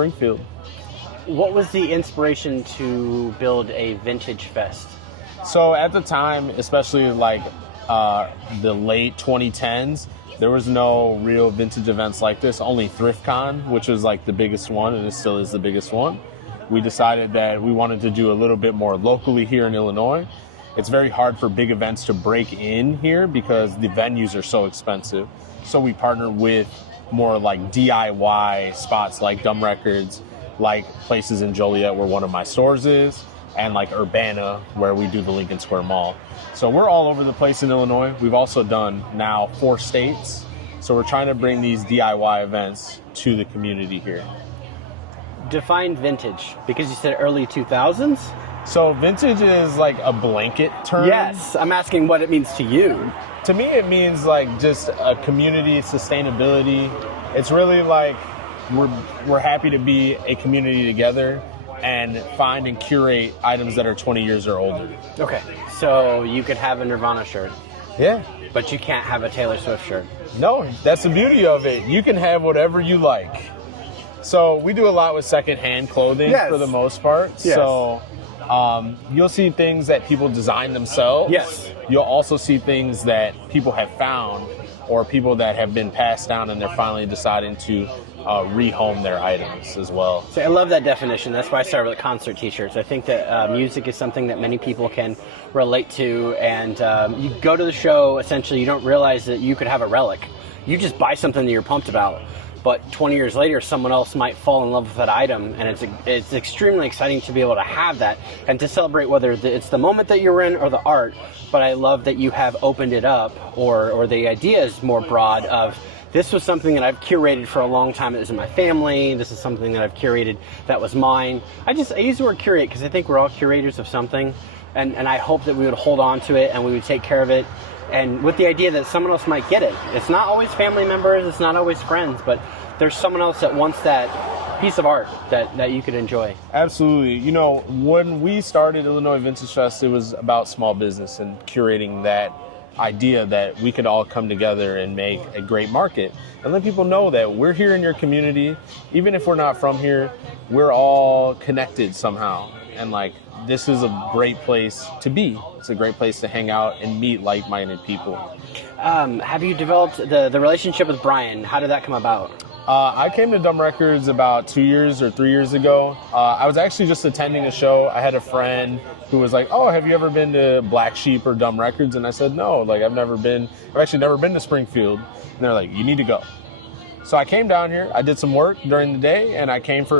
Springfield. What was the inspiration to build a vintage fest? So at the time, especially like the late 2010s, there was no real vintage events like this, only ThriftCon, which was like the biggest one, and it still is the biggest one. We decided that we wanted to do a little bit more locally here in Illinois. It's very hard for big events to break in here because the venues are so expensive. So we partnered with more like DIY spots like Dumb Records, like places in Joliet where one of my stores is, and like Urbana where we do the Lincoln Square Mall. So we're all over the place in Illinois. We've also done now 4 states. So we're trying to bring these DIY events to the community here. Define vintage, because you said early 2000s? So vintage is like a blanket term. Yes, I'm asking what it means to you. To me, it means like just a community sustainability. It's really like we're happy to be a community together and find and curate items that are 20 years or older. Okay, so you could have a Nirvana shirt, Yeah. but you can't have a Taylor Swift shirt. No, that's the beauty of it. You can have whatever you like. So we do a lot with secondhand clothing for the most part. Yes. So you'll see things that people design themselves. Yes. You'll also see things that people have found or people that have been passed down and they're finally deciding to rehome their items as well. So I love that definition. That's why I started with concert t-shirts. I think that music is something that many people can relate to, and you go to the show, essentially you don't realize that you could have a relic. You just buy something that you're pumped about. But 20 years later, someone else might fall in love with that item, and it's extremely exciting to be able to have that and to celebrate whether it's the moment that you're in or the art. But I love that you have opened it up, or the idea is more broad of, this was something that I've curated for a long time. It was in my family. This is something that I've curated that was mine. I use the word curate because I think we're all curators of something, and I hope that we would hold on to it and we would take care of it. And with the idea that someone else might get it. It's not always family members, it's not always friends, but there's someone else that wants that piece of art that you could enjoy. Absolutely. You know, when we started Illinois Vintage Fest, it was about small business and curating that idea that we could all come together and make a great market and let people know that we're here in your community. Even if we're not from here, we're all connected somehow. And like, this is a great place to be. It's a great place to hang out and meet like-minded people. Have you developed the relationship with Brian? How did that come about? I came to Dumb Records about 2 years or 3 years ago. I was actually just attending a show. I had a friend who was like, "Oh, have you ever been to Black Sheep or Dumb Records?" And I said, "No, like I've actually never been to Springfield." And they're like, "You need to go." So I came down here. I did some work during the day, and I came for